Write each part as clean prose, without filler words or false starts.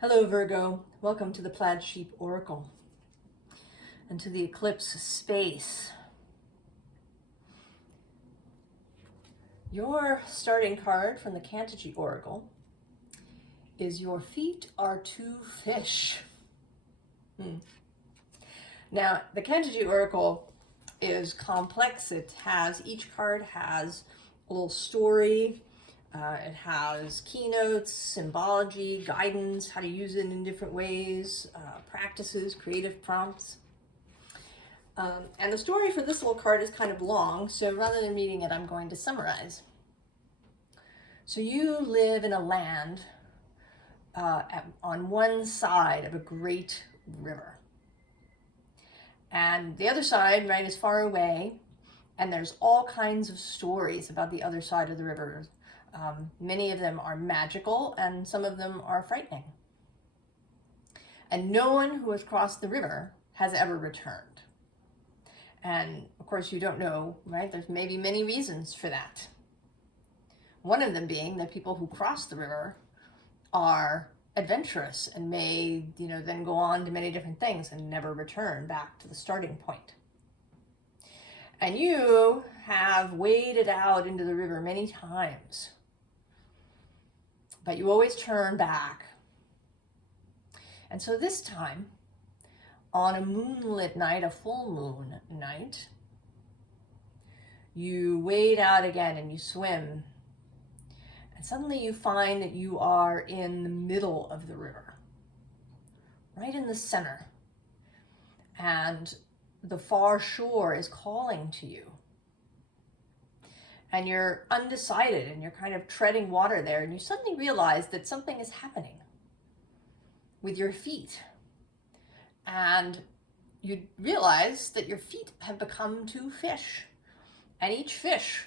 Hello Virgo, welcome to the Plaid Oracle and to the Eclipse space. Your starting card from the Cantigee Oracle is Your Feet Are Two Fish. Now, the Cantigee Oracle is complex. Each card has a little story. It has keynotes, symbology, guidance, how to use it in different ways, practices, creative prompts. And the story for this little card is kind of long, so rather than reading it, I'm going to summarize. So you live in a land on one side of a great river. And the other side, right, is far away, and there's all kinds of stories about the other side of the river. Many of them are magical, and some of them are frightening. And no one who has crossed the river has ever returned. And of course, you don't know, right? There's maybe many reasons for that. One of them being that people who cross the river are adventurous and may, then go on to many different things and never return back to the starting point. And you have waded out into the river many times, but you always turn back. And so this time, on a moonlit night, a full moon night, you wade out again and you swim. And suddenly you find that you are in the middle of the river, right in the center. And the far shore is calling to you. And you're undecided and you're kind of treading water there, and you suddenly realize that something is happening with your feet. And you realize that your feet have become two fish, and each fish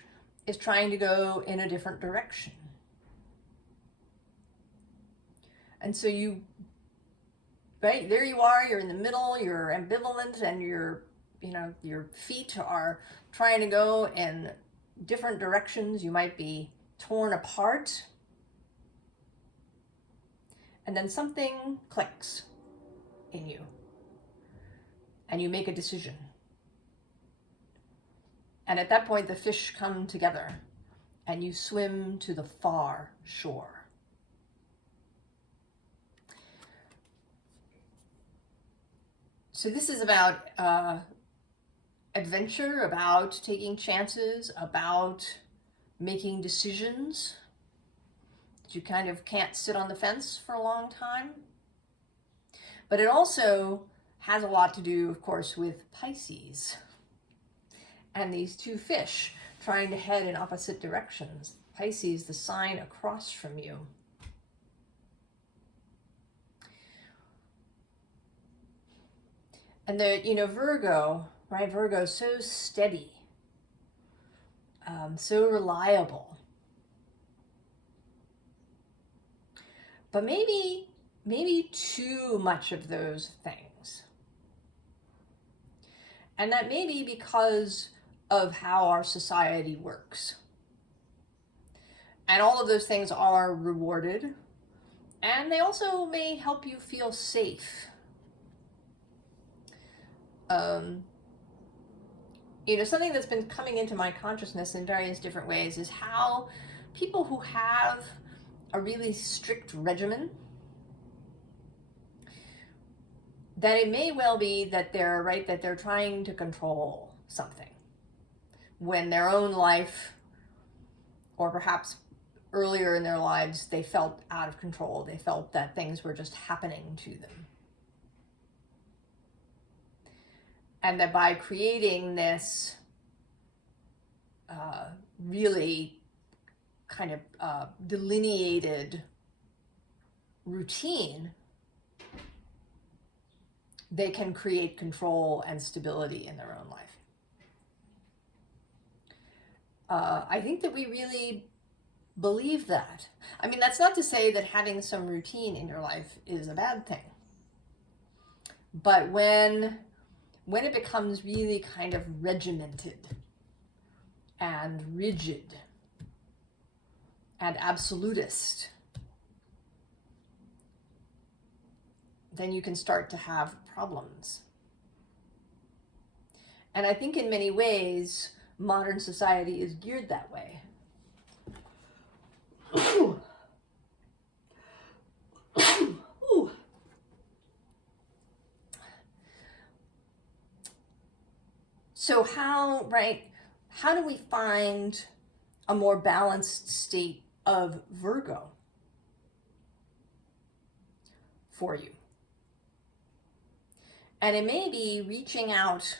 is trying to go in a different direction. And so right there you are, you're in the middle, you're ambivalent, and your feet are trying to go in different directions. You might be torn apart. And then something clicks in you, and you make a decision. And at that point, the fish come together, and you swim to the far shore. So this is about adventure, about taking chances, about making decisions. You kind of can't sit on the fence for a long time. But it also has a lot to do, of course, with Pisces and these two fish trying to head in opposite directions. Pisces, the sign across from you. And Virgo, right? Virgo is so steady, so reliable. But maybe too much of those things. And that may be because of how our society works. And all of those things are rewarded, and they also may help you feel safe. Something that's been coming into my consciousness in various different ways is how people who have a really strict regimen, that it may well be that they're trying to control something when their own life, or perhaps earlier in their lives, they felt out of control. They felt that things were just happening to them. And that by creating this really kind of delineated routine, they can create control and stability in their own life. I think that we really believe that. I mean, that's not to say that having some routine in your life is a bad thing. But when it becomes really kind of regimented and rigid and absolutist, then you can start to have problems. And I think in many ways, modern society is geared that way. Ooh. Ooh. So how do we find a more balanced state of Virgo for you? And it may be reaching out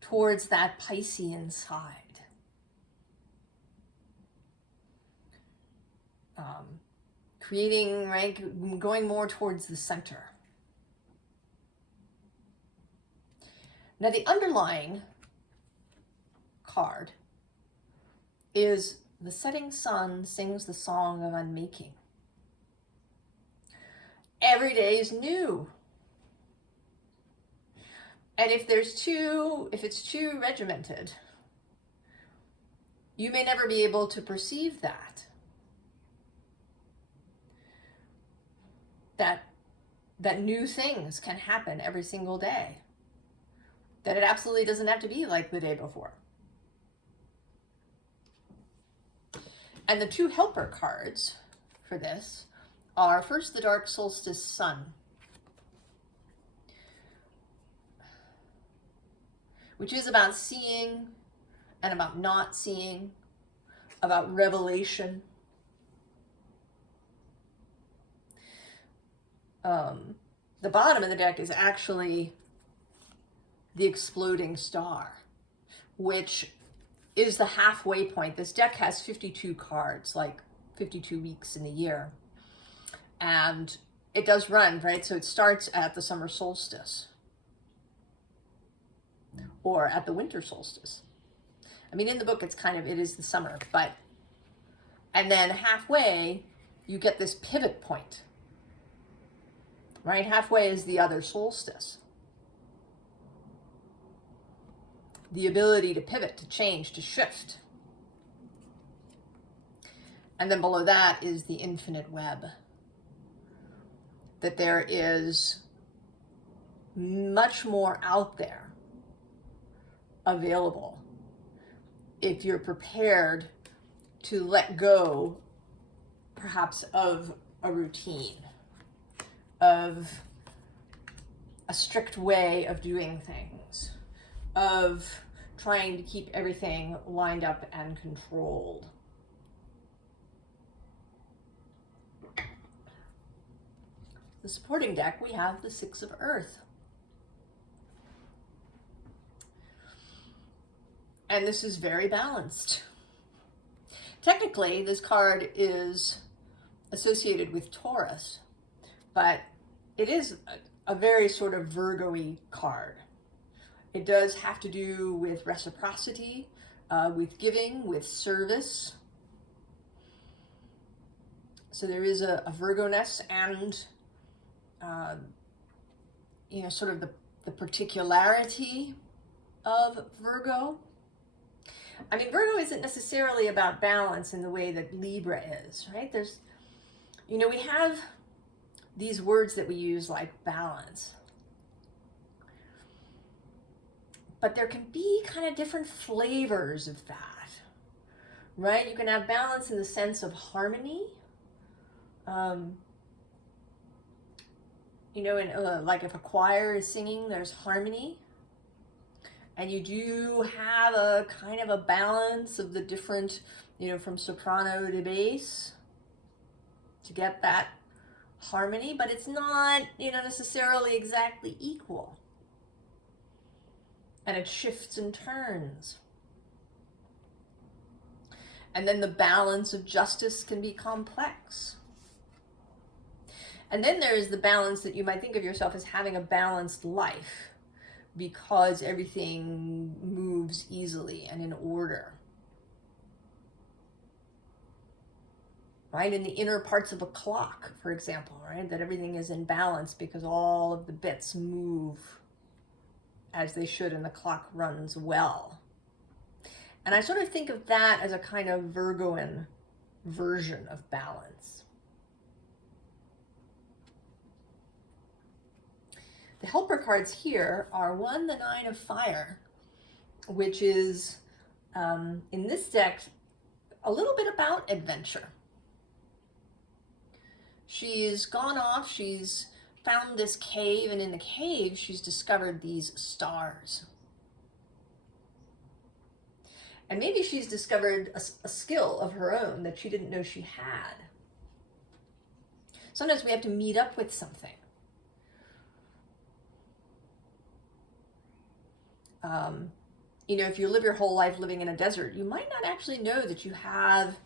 towards that Piscean side. Creating, right, going more towards the center. Now the underlying card is the setting sun sings the song of unmaking. Every day is new. And if it's too regimented, you may never be able to perceive that new things can happen every single day. That it absolutely doesn't have to be like the day before. And the two helper cards for this are first the dark solstice sun, which is about seeing and about not seeing, about revelation. The bottom of the deck is actually the exploding star, which is the halfway point. This deck has 52 cards, like 52 weeks in the year. And it does run, right? So it starts at the summer solstice or at the winter solstice. I mean, in the book, it is the summer, and then halfway, you get this pivot point, right? Halfway is the other solstice. The ability to pivot, to change, to shift. And then below that is the infinite web. That there is much more out there available if you're prepared to let go, perhaps, of a routine, of a strict way of doing things, of trying to keep everything lined up and controlled. The supporting deck, we have the Six of Earth. And this is very balanced. Technically, this card is associated with Taurus, but it is a very sort of Virgo-y card. It does have to do with reciprocity, with giving, with service. So there is a Virgo-ness and, sort of the particularity of Virgo. I mean, Virgo isn't necessarily about balance in the way that Libra is, right? We have these words that we use like balance. But there can be kind of different flavors of that, right? You can have balance in the sense of harmony. Like if a choir is singing, there's harmony. And you do have a kind of a balance of the different, from soprano to bass to get that harmony, but it's not, necessarily exactly equal. And it shifts and turns. And then the balance of justice can be complex. And then there's the balance that you might think of yourself as having a balanced life, because everything moves easily and in order. Right? In the inner parts of a clock, for example, right? That everything is in balance because all of the bits move as they should and the clock runs well. And I sort of think of that as a kind of Virgoan version of balance. The helper cards here are one, the Nine of Fire, which is, in this deck, a little bit about adventure. She's gone off, she's found this cave, and in the cave she's discovered these stars. And maybe she's discovered a skill of her own that she didn't know she had. Sometimes we have to meet up with something. You know, if you live your whole life living in a desert, you might not actually know that you have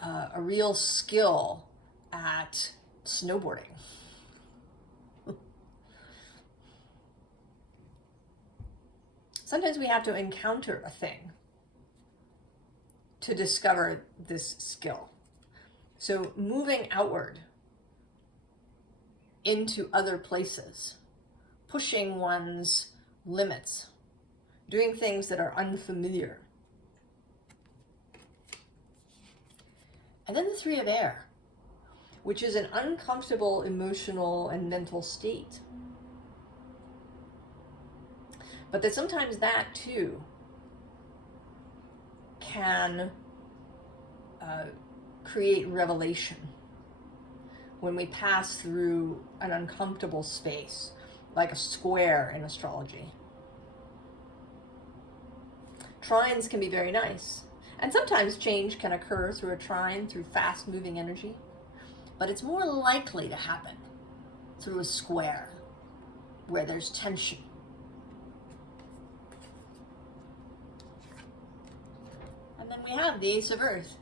a real skill at snowboarding. Sometimes we have to encounter a thing to discover this skill. So moving outward into other places, pushing one's limits, doing things that are unfamiliar. And then the Three of Air, which is an uncomfortable emotional and mental state. But that sometimes that too can create revelation when we pass through an uncomfortable space, like a square in astrology. Trines can be very nice, and sometimes change can occur through a trine, through fast-moving energy, but it's more likely to happen through a square where there's tension. And then we have the Ace of Earth,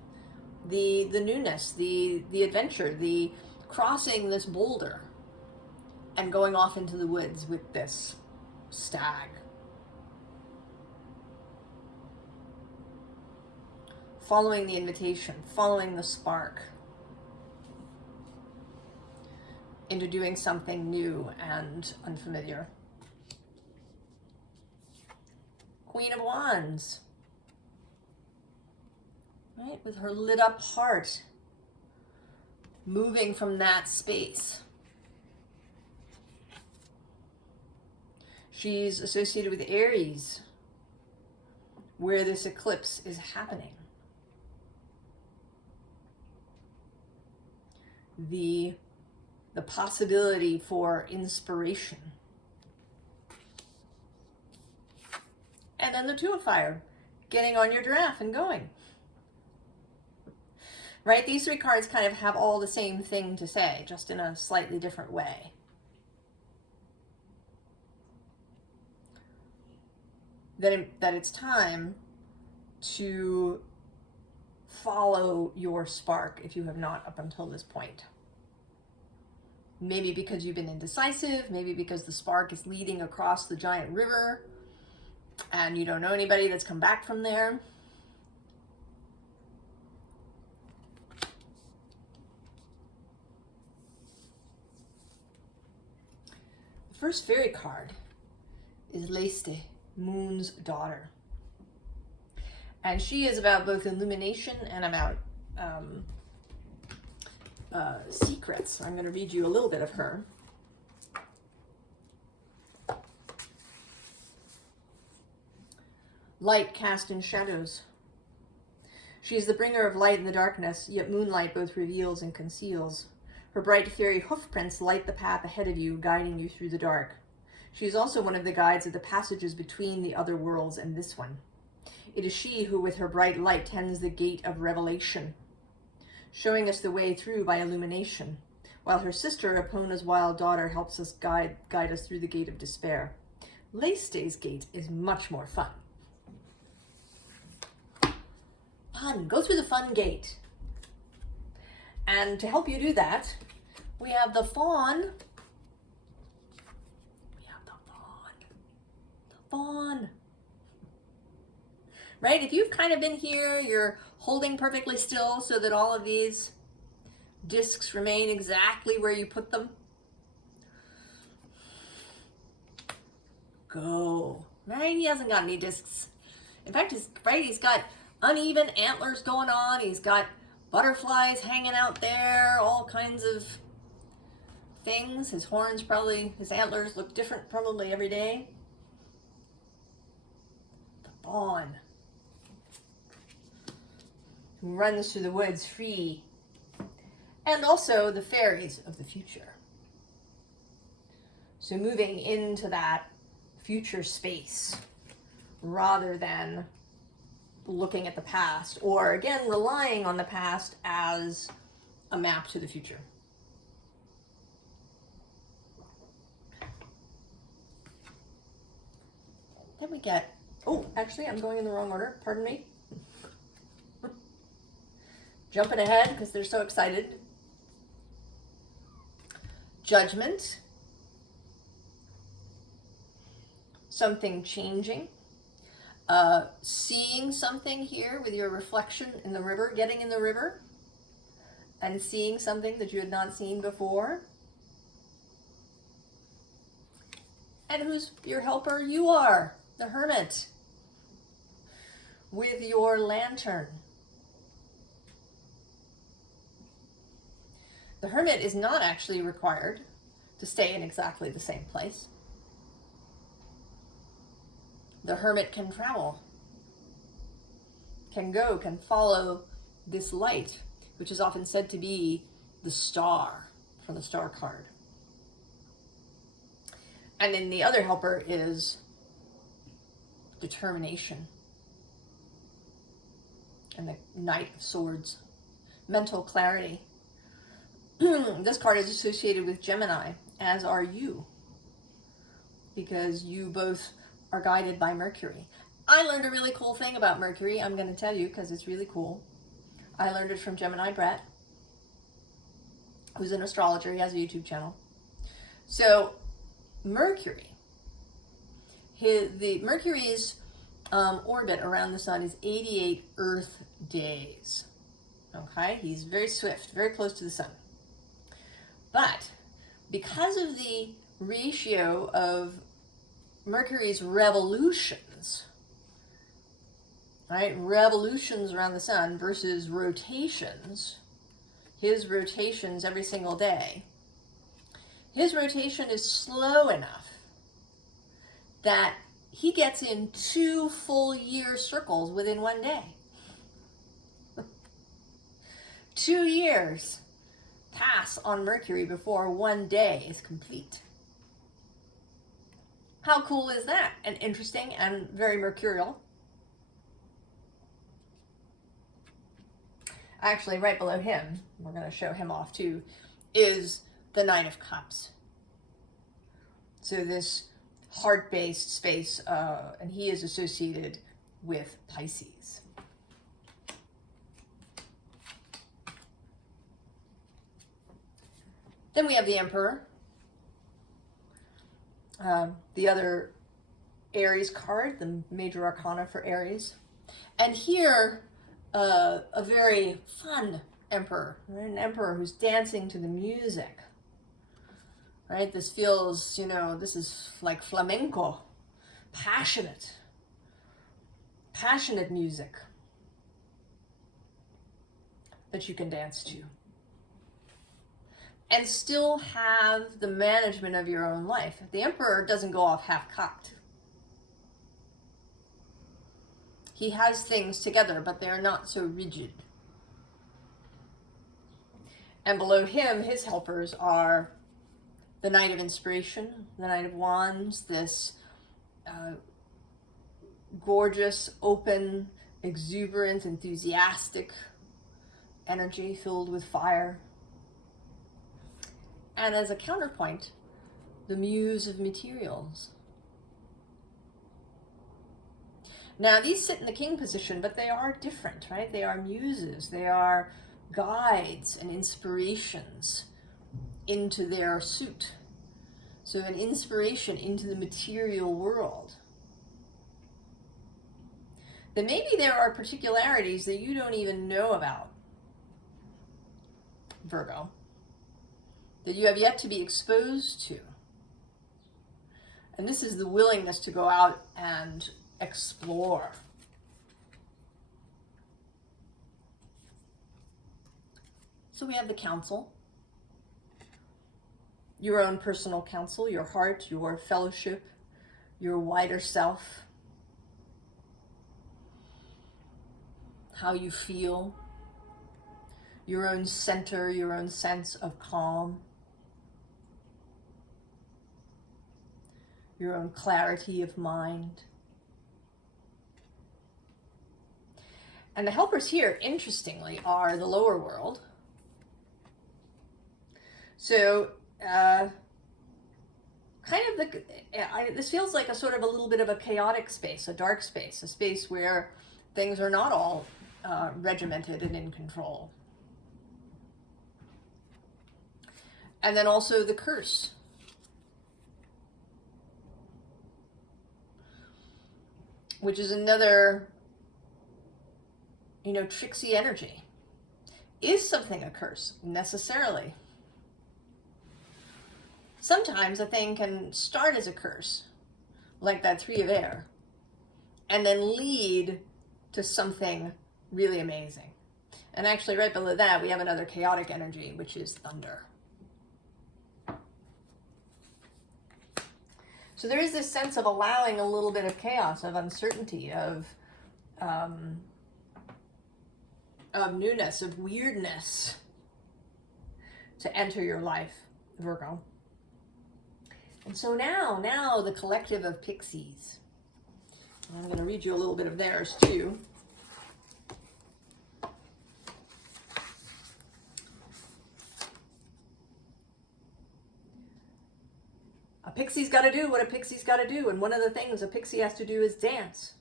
the newness, the adventure, the crossing this boulder and going off into the woods with this stag. Following the invitation, following the spark into doing something new and unfamiliar. Queen of Wands, right, with her lit up heart, moving from that space. She's associated with Aries, where this eclipse is happening. The possibility for inspiration. And then the Two of Fire, getting on your giraffe and going. Right? These three cards kind of have all the same thing to say, just in a slightly different way. That it's time to follow your spark if you have not up until this point. Maybe because you've been indecisive, maybe because the spark is leading across the giant river and you don't know anybody that's come back from there. The first fairy card is Elisabeth, Moon's daughter. And she is about both illumination and about secrets. I'm going to read you a little bit of her. Light cast in shadows. She is the bringer of light in the darkness, yet moonlight both reveals and conceals. Her bright fairy hoofprints light the path ahead of you, guiding you through the dark. She is also one of the guides of the passages between the other worlds and this one. It is she who, with her bright light, tends the gate of revelation, showing us the way through by illumination, while her sister, Epona's wild daughter, helps us guide us through the gate of despair. Elisabeth's gate is much more fun. Fun. Go through the fun gate. And to help you do that, we have the fawn. The fawn. Right? If you've kind of been here, you're holding perfectly still so that all of these discs remain exactly where you put them. Go. Right? He hasn't got any discs. In fact, he's got uneven antlers going on. He's got butterflies hanging out there, all kinds of things. His horns probably, his antlers look different probably every day. The fawn, who runs through the woods free. And also the fairies of the future. So moving into that future space rather than looking at the past, or again, relying on the past as a map to the future. Then we get, oh, actually, I'm going in the wrong order. Pardon me. Jumping ahead because they're so excited. Judgment. Something changing. Seeing something here with your reflection in the river, getting in the river and seeing something that you had not seen before. And who's your helper? You are, the hermit, with your lantern. The hermit is not actually required to stay in exactly the same place. The hermit can travel, can go, can follow this light, which is often said to be the star from the star card. And then the other helper is determination and the Knight of Swords, mental clarity. This card is associated with Gemini, as are you, because you both are guided by Mercury. I learned a really cool thing about Mercury. I'm going to tell you because it's really cool. I learned it from Gemini Brett, who's an astrologer. He has a YouTube channel. So Mercury, Mercury's orbit around the sun is 88 Earth days. Okay, he's very swift, very close to the sun. But because of the ratio of Mercury's revolutions, right? Revolutions around the sun versus rotations, his rotations every single day. His rotation is slow enough that he gets in 2 full year circles within one day. 2 years pass on Mercury before one day is complete. How cool is that? And interesting and very mercurial. Actually, right below him, we're going to show him off too, is the Knight of Cups. So this heart-based space, and he is associated with Pisces. Then we have the Emperor, the other Aries card, the major arcana for Aries. And here, a very fun emperor, right? An emperor who's dancing to the music, right? This feels, you know, this is like flamenco, passionate music that you can dance to. And still have the management of your own life. The emperor doesn't go off half-cocked. He has things together, but they're not so rigid. And below him, his helpers are the Knight of Inspiration, the Knight of Wands, this gorgeous, open, exuberant, enthusiastic energy filled with fire. And as a counterpoint, the Muse of Materials. Now, these sit in the king position, but they are different, right? They are muses. They are guides and inspirations into their suit. So an inspiration into the material world. Then maybe there are particularities that you don't even know about, Virgo, that you have yet to be exposed to. And this is the willingness to go out and explore. So we have the Council. your own personal counsel, your heart, your fellowship, your wider self, how you feel, your own center, your own sense of calm, your own clarity of mind. And the helpers here, interestingly, are the lower world. So, kind of this feels like a sort of a little bit of a chaotic space, a dark space, a space where things are not all regimented and in control. And then also the curse. Which is another, tricksy energy. Is something a curse? Necessarily. Sometimes a thing can start as a curse, like that Three of Air, and then lead to something really amazing. And actually right below that, we have another chaotic energy, which is thunder. So there is this sense of allowing a little bit of chaos, of uncertainty, of newness, of weirdness to enter your life, Virgo. And so now the collective of pixies. And I'm going to read you a little bit of theirs too. A pixie's got to do what a pixie's got to do, and one of the things a pixie has to do is dance.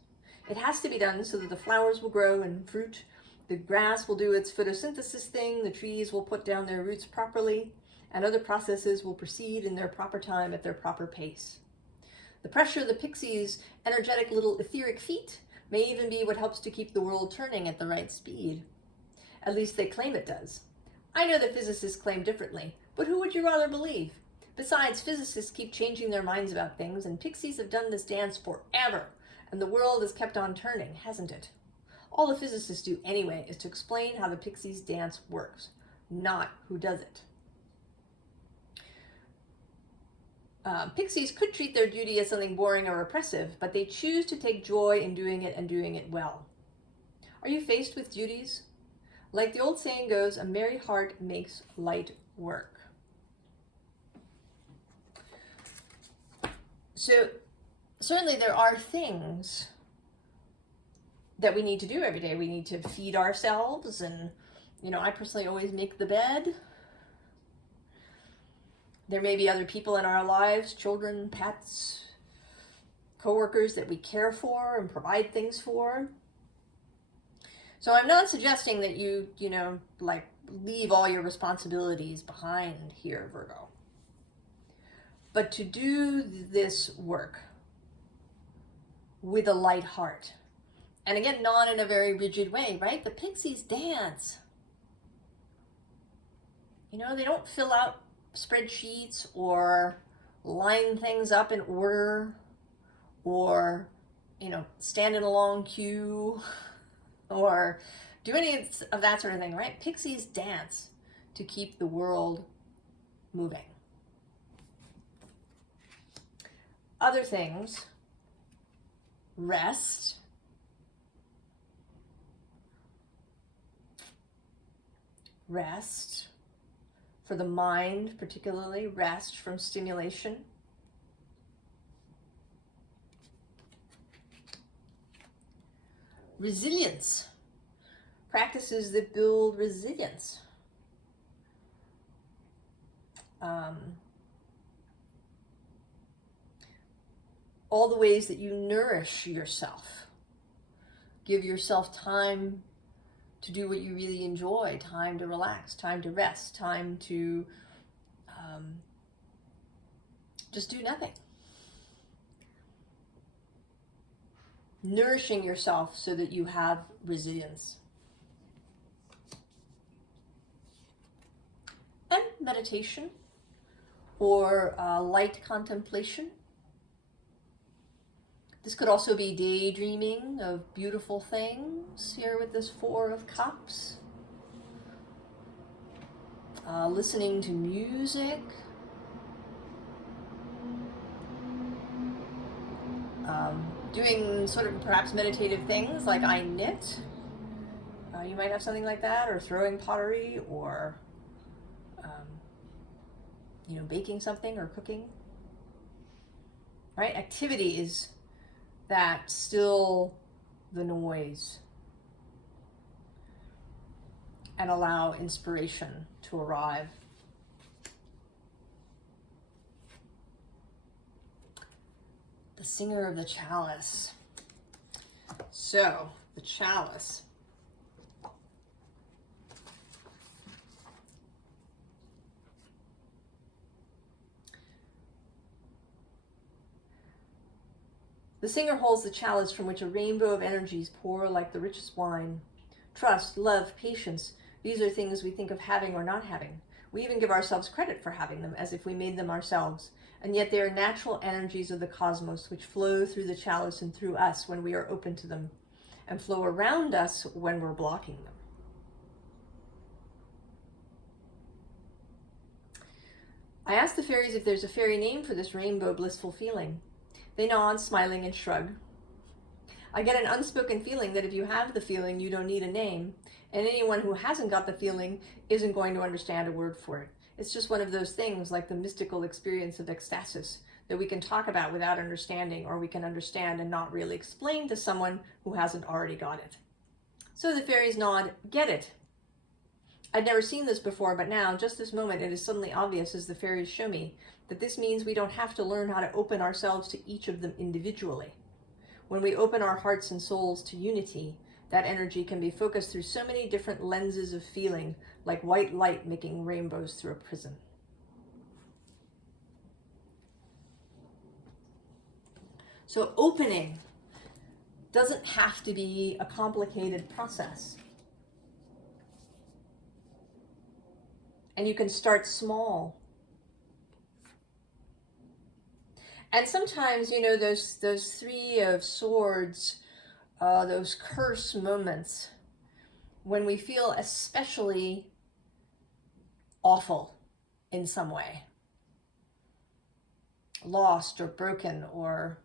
It has to be done so that the flowers will grow and fruit, the grass will do its photosynthesis thing, the trees will put down their roots properly, and other processes will proceed in their proper time at their proper pace. The pressure of the pixie's energetic little etheric feet may even be what helps to keep the world turning at the right speed. At least they claim it does. I know that physicists claim differently, but who would you rather believe? Besides, physicists keep changing their minds about things, and pixies have done this dance forever, and the world has kept on turning, hasn't it? All the physicists do anyway is to explain how the pixies' dance works, not who does it. Pixies could treat their duty as something boring or oppressive, but they choose to take joy in doing it and doing it well. Are you faced with duties? Like the old saying goes, a merry heart makes light work. So certainly there are things that we need to do every day. We need to feed ourselves, and I personally always make the bed. There may be other people in our lives, children, pets, coworkers that we care for and provide things for. So I'm not suggesting that you leave all your responsibilities behind here, Virgo. But to do this work with a light heart. And again, not in a very rigid way, right? The pixies dance. They don't fill out spreadsheets or line things up in order or, stand in a long queue or do any of that sort of thing, right? Pixies dance to keep the world moving. Other things, rest, for the mind particularly, rest from stimulation. Resilience, practices that build resilience. All the ways that you nourish yourself. Give yourself time to do what you really enjoy, time to relax, time to rest, time to just do nothing. Nourishing yourself so that you have resilience. And meditation or light contemplation. This could also be daydreaming of beautiful things here with this Four of Cups. Listening to music, doing sort of perhaps meditative things like I knit. You might have something like that, or throwing pottery, or baking something or cooking. Right? Activities that still the noise and allow inspiration to arrive. The singer of the chalice. So, the chalice. The singer holds the chalice from which a rainbow of energies pour like the richest wine. Trust, love, patience, these are things we think of having or not having. We even give ourselves credit for having them, as if we made them ourselves. And yet they are natural energies of the cosmos, which flow through the chalice and through us when we are open to them, and flow around us when we're blocking them. I asked the fairies if there's a fairy name for this rainbow blissful feeling. They nod, smiling, and shrug. I get an unspoken feeling that if you have the feeling, you don't need a name, and anyone who hasn't got the feeling isn't going to understand a word for it. It's just one of those things, like the mystical experience of ecstasis, that we can talk about without understanding, or we can understand and not really explain to someone who hasn't already got it. So the fairies nod, get it. I'd never seen this before, but now, just this moment, it is suddenly obvious as the fairies show me that this means we don't have to learn how to open ourselves to each of them individually. When we open our hearts and souls to unity, that energy can be focused through so many different lenses of feeling, like white light making rainbows through a prism. So opening doesn't have to be a complicated process. And you can start small. And sometimes, those Three of Swords, those curse moments, when we feel especially awful in some way, lost or broken or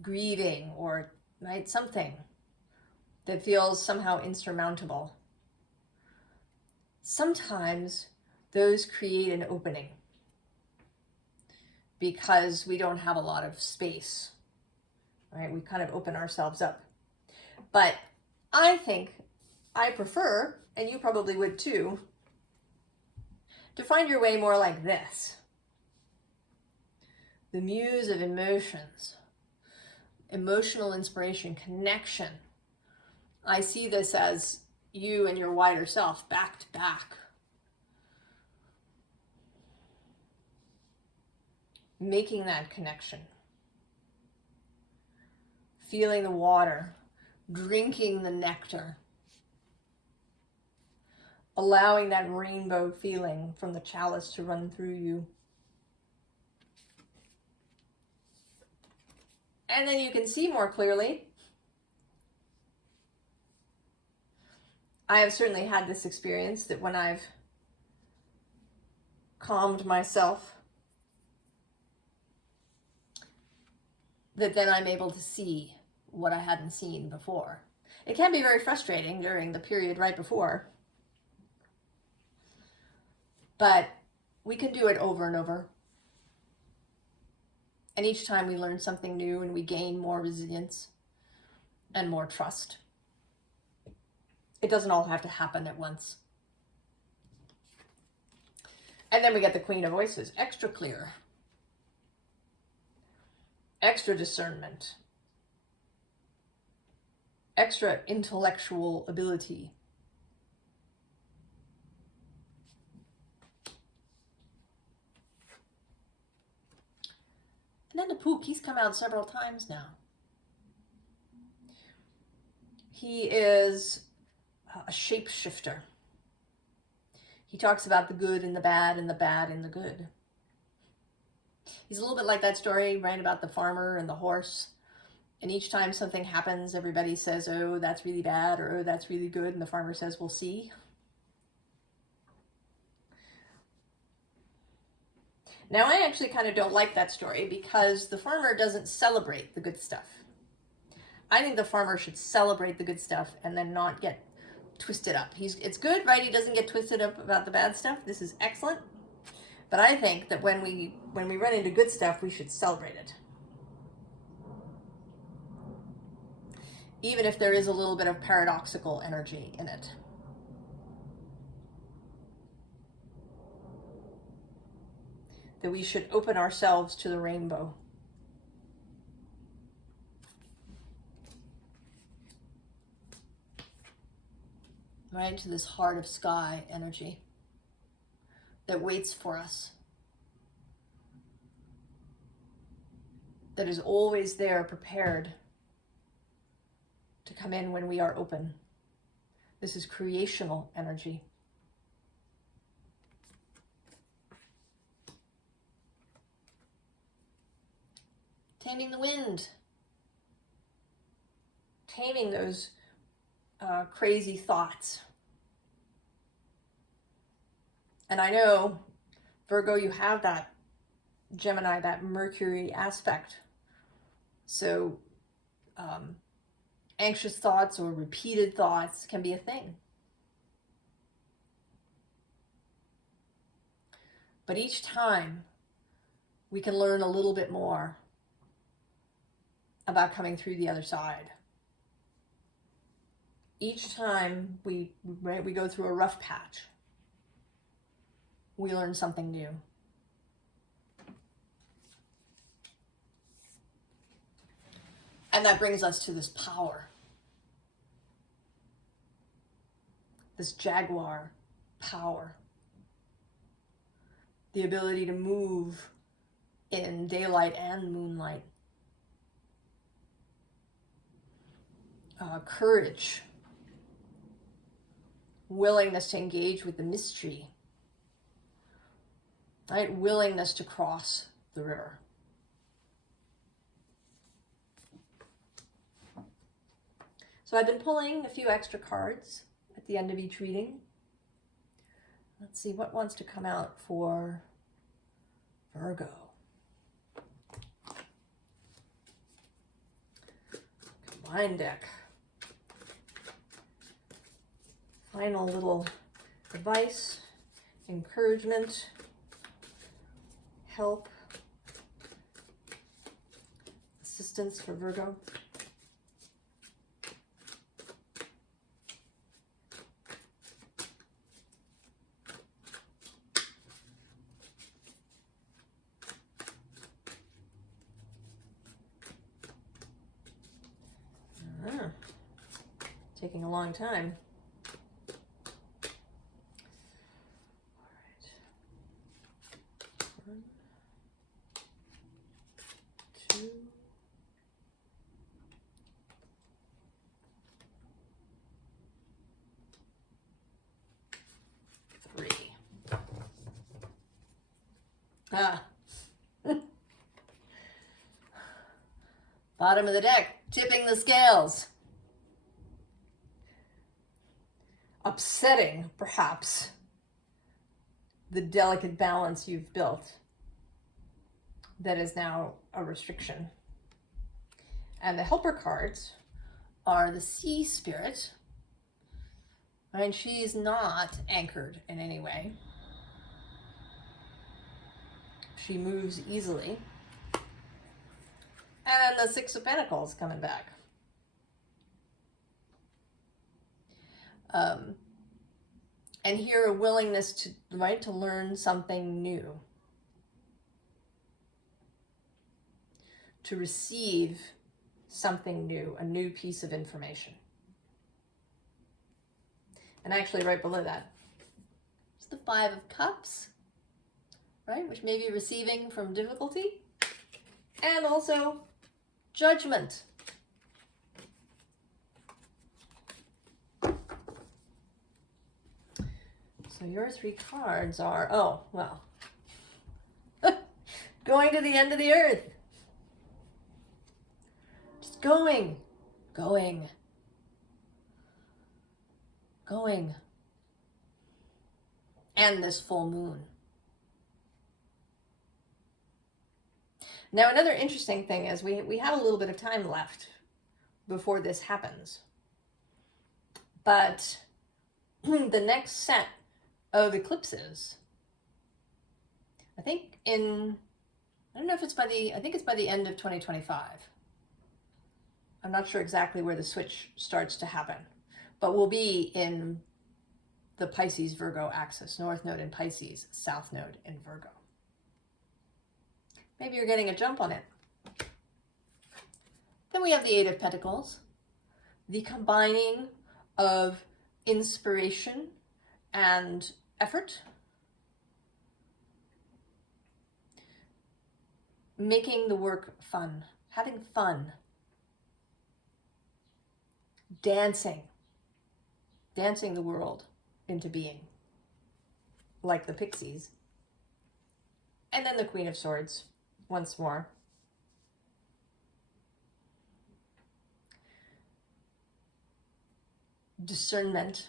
grieving, or something that feels somehow insurmountable. Sometimes those create an opening because we don't have a lot of space, right? We kind of open ourselves up. But I prefer, and you probably would too, to find your way more like this. The muse of emotions, emotional inspiration, connection. I see this as you and your wider self back to back. Making that connection. Feeling the water, drinking the nectar. Allowing that rainbow feeling from the chalice to run through you. And then you can see more clearly. I have certainly had this experience that when I've calmed myself, that then I'm able to see what I hadn't seen before. It can be very frustrating during the period right before, but we can do it over and over. And each time we learn something new and we gain more resilience and more trust. It doesn't all have to happen at once. And then we get the Queen of Voices, extra clear, extra discernment, extra intellectual ability. And then the Pook, he's come out several times now. He is a shapeshifter. He talks about the good and the bad and the bad and the good. He's a little bit like that story, right, about the farmer and the horse. And each time something happens, everybody says, oh, that's really bad, or oh, that's really good. And the farmer says, we'll see. Now, I actually kind of don't like that story because the farmer doesn't celebrate the good stuff. I think the farmer should celebrate the good stuff and then not get twisted up. It's good, right? He doesn't get twisted up about the bad stuff. This is excellent. But I think that when we run into good stuff, we should celebrate it. Even if there is a little bit of paradoxical energy in it. That we should open ourselves to the rainbow. Right into this heart of sky energy that waits for us. That is always there, prepared to come in when we are open. This is creational energy. Taming the wind. Taming those crazy thoughts. And I know, Virgo, you have that Gemini, that Mercury aspect. So anxious thoughts or repeated thoughts can be a thing. But each time we can learn a little bit more about coming through the other side. Each time we go through a rough patch, we learn something new. And that brings us to this power. This jaguar power. The ability to move in daylight and moonlight. Courage. Willingness to engage with the mystery. Right? Willingness to cross the river. So I've been pulling a few extra cards at the end of each reading. Let's see what wants to come out for Virgo. Combined deck. Final little advice, encouragement, help, assistance for Virgo. Taking a long time. All right. 1, 2, 3. Bottom of the deck, tipping the scales. Upsetting, perhaps, the delicate balance you've built that is now a restriction. And the helper cards are the sea spirit. And she's not anchored in any way. She moves easily. And the Six of Pentacles coming back. And here a willingness to learn something new, to receive something new, a new piece of information. And actually right below that, it's the Five of Cups, right? Which may be receiving from difficulty, and also judgment. So your 3 cards are, oh, well, going to the end of the earth. Just going. And this full moon. Now, another interesting thing is we have a little bit of time left before this happens. But the next set of eclipses, I think I don't know if it's I think it's by the end of 2025. I'm not sure exactly where the switch starts to happen, but we'll be in the Pisces Virgo axis, North Node in Pisces, South Node in Virgo. Maybe you're getting a jump on it. Then we have the Eight of Pentacles, the combining of inspiration and effort, making the work fun, having fun, dancing the world into being, like the Pixies. And then the Queen of Swords, once more. Discernment.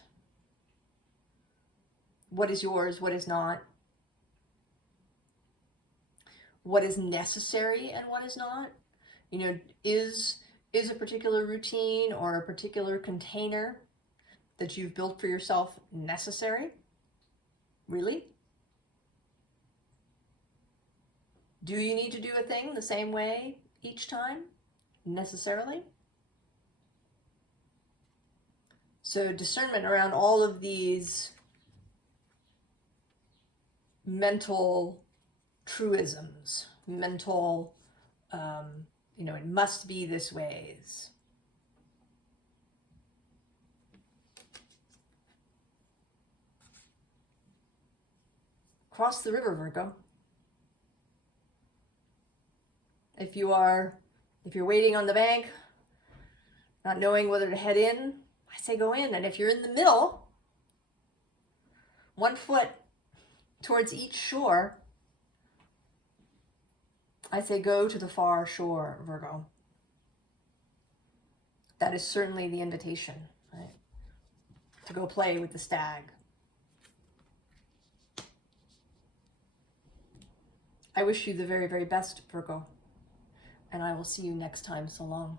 What is yours, what is not. What is necessary and what is not. You know, is a particular routine or a particular container that you've built for yourself necessary? Really? Do you need to do a thing the same way each time, necessarily? So discernment around all of these mental truisms, mental, you know, it must be this ways. Cross the river, Virgo. If you're waiting on the bank, not knowing whether to head in, I say go in. And if you're in the middle, 1 foot towards each shore, I say go to the far shore, Virgo. That is certainly the invitation, right? To go play with the stag. I wish you the very, very best, Virgo. And I will see you next time. So long.